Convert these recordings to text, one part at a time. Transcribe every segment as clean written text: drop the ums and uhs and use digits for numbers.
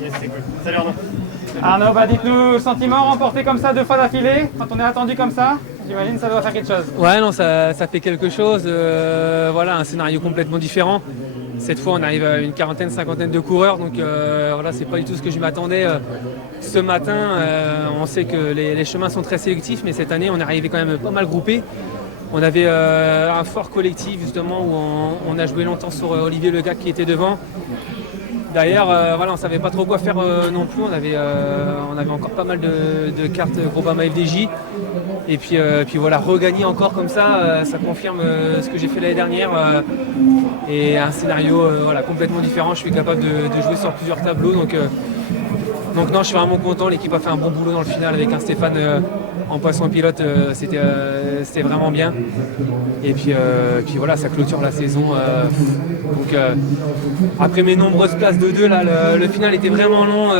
Yes, c'est cool. Salut Arnaud. Arnaud, dites-nous le sentiment remporté comme ça 2 fois d'affilée, quand on est attendu comme ça, j'imagine ça doit faire quelque chose. Ouais, non, ça fait quelque chose. Voilà, un scénario complètement différent. Cette fois, on arrive à une quarantaine, cinquantaine de coureurs, donc voilà, c'est pas du tout ce que je m'attendais. Ce matin, on sait que les chemins sont très sélectifs, mais cette année, on est arrivé quand même pas mal groupés. On avait un fort collectif justement où on a joué longtemps sur Olivier Legac qui était devant. Derrière, voilà, on ne savait pas trop quoi faire non plus. On avait encore pas mal de cartes Groupama FDJ. Et puis voilà, regagner encore comme ça, ça confirme ce que j'ai fait l'année dernière. Et un scénario voilà, complètement différent. Je suis capable de jouer sur plusieurs tableaux. Donc non, je suis vraiment content. L'équipe a fait un bon boulot dans le final avec un Stéphane en poisson pilote. C'était vraiment bien. Et puis voilà, ça clôture la saison. Après mes nombreuses places de 2, là, le final était vraiment long.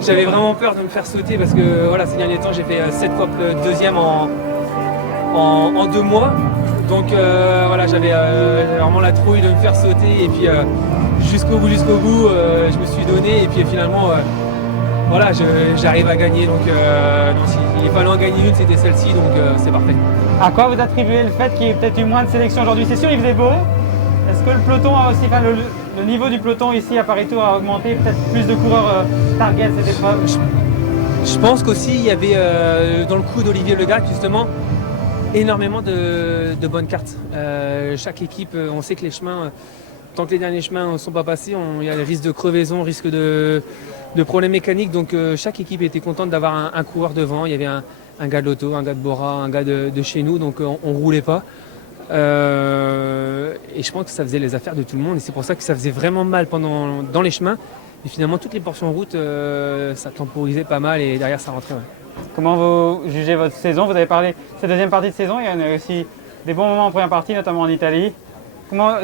J'avais vraiment peur de me faire sauter parce que voilà, ces derniers temps, j'ai fait 7 fois deuxième en 2 mois. Donc voilà, j'avais vraiment la trouille de me faire sauter. Et puis jusqu'au bout, je me suis donné. Et puis finalement, voilà, j'arrive à gagner. Donc il fallait en gagner une, c'était celle-ci. Donc c'est parfait. À quoi vous attribuez le fait qu'il y ait peut-être eu moins de sélection aujourd'hui? C'est sûr, il faisait beau. Est-ce que le peloton a aussi, le niveau du peloton ici à Paris Tour a augmenté, peut-être plus de coureurs target cette épreuve? Je pense qu'aussi il y avait dans le coup d'Olivier Legac justement énormément de bonnes cartes. Chaque équipe, on sait que les chemins, tant que les derniers chemins ne sont pas passés, il y a le risque de crevaison, risque de problèmes mécaniques. Donc chaque équipe était contente d'avoir un coureur devant. Il y avait un gars de l'auto, un gars de Bora, un gars de chez nous, donc on ne roulait pas. Et je pense que ça faisait les affaires de tout le monde et c'est pour ça que ça faisait vraiment mal dans les chemins. Et finalement, toutes les portions en route, ça temporisait pas mal et derrière, ça rentrait. Ouais. Comment vous jugez votre saison? Vous avez parlé de cette deuxième partie de saison, il y a aussi des bons moments en première partie, notamment en Italie.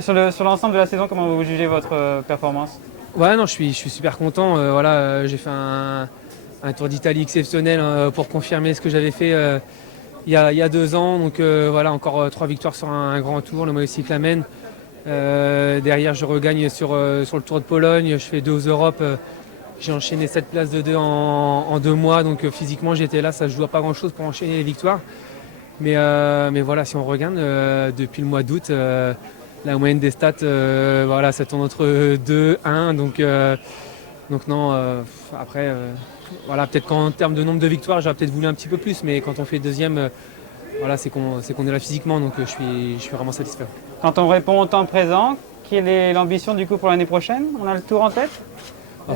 Sur l'ensemble de la saison, comment vous jugez votre performance? Ouais, non, je suis super content. Voilà, j'ai fait un Tour d'Italie exceptionnel pour confirmer ce que j'avais fait il y a 2 ans. Donc voilà, encore 3 victoires sur un grand tour, le Maillot Cyclamen. Derrière, je regagne sur le Tour de Pologne. Je fais 2 aux Europes. J'ai enchaîné 7 places de 2 en 2 mois. Donc physiquement, j'étais là. Ça ne se joue à pas grand-chose pour enchaîner les victoires. Mais voilà, si on regarde, depuis le mois d'août, la moyenne des stats, voilà, ça tourne entre 2, 1. Donc non, après, voilà, peut-être qu'en termes de nombre de victoires, j'aurais peut-être voulu un petit peu plus. Mais quand on fait deuxième, voilà, c'est qu'on est là physiquement. Donc je suis vraiment satisfait. Quand on répond au temps présent, quelle est l'ambition du coup pour l'année prochaine? On a le Tour en tête?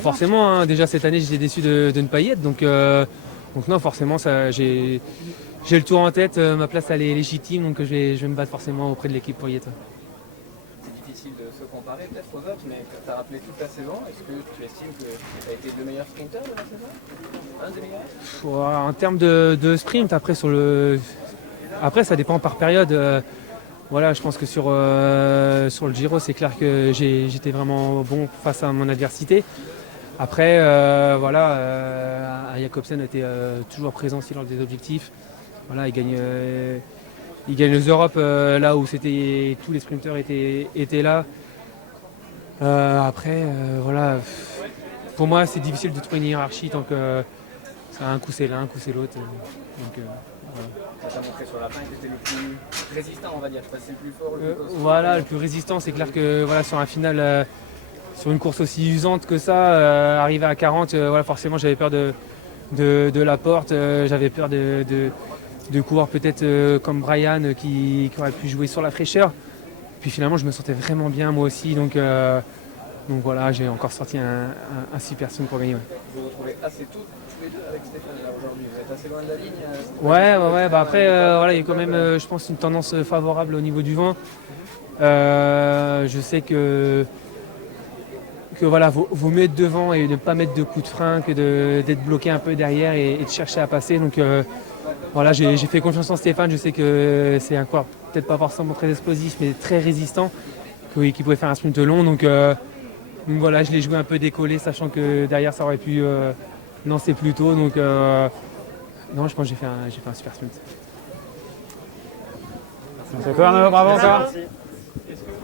Forcément, hein, déjà cette année, j'étais déçu de ne pas y être. Donc non, forcément, j'ai le Tour en tête. Ma place, elle est légitime. Donc je vais me battre forcément auprès de l'équipe pour y être. Difficile de se comparer peut-être aux autres, mais tu as rappelé toute la saison. Est-ce que tu estimes que tu as été le meilleur sprinter de la saison? Un des meilleurs? En termes de sprint, après ça dépend par période. Voilà, je pense que sur le Giro, c'est clair que j'étais vraiment bon face à mon adversité. Après, voilà, Jakobsen était toujours présent aussi lors des objectifs. Voilà, il gagne les Europes là où tous les sprinteurs étaient là. Après, voilà, pour moi, c'est difficile de trouver une hiérarchie tant que un coup c'est l'un, un coup c'est l'autre. Voilà. Ça t'a montré sur la fin que tu étais le plus résistant, on va dire. Tu passais le plus fort, le plus costaud. Voilà, le plus résistant. C'est clair que voilà, sur un final, sur une course aussi usante que ça, arrivé à 40, voilà, forcément, j'avais peur de la porte. J'avais peur de coureurs peut-être comme Brian qui aurait pu jouer sur la fraîcheur. Puis finalement, je me sentais vraiment bien moi aussi. Donc voilà, j'ai encore sorti un super swing pour gagner. Ouais. Vous vous retrouvez assez tôt tous les deux avec Stéphane là aujourd'hui. Vous êtes assez loin de la ligne. Ouais. Après, voilà, il y a quand même, je pense, une tendance favorable au niveau du vent. Je sais que voilà, vaut mieux être devant et ne pas mettre de coups de frein que d'être bloqué un peu derrière et de chercher à passer. Donc voilà, j'ai fait confiance en Stéphane. Je sais que c'est un coureur peut-être pas forcément très explosif, mais très résistant, qui pouvait faire un sprint long. Donc voilà, je l'ai joué un peu décollé, sachant que derrière ça aurait pu lancer plus tôt. Donc non, je pense que j'ai fait un super sprint. Merci beaucoup Arnaud, bravo encore.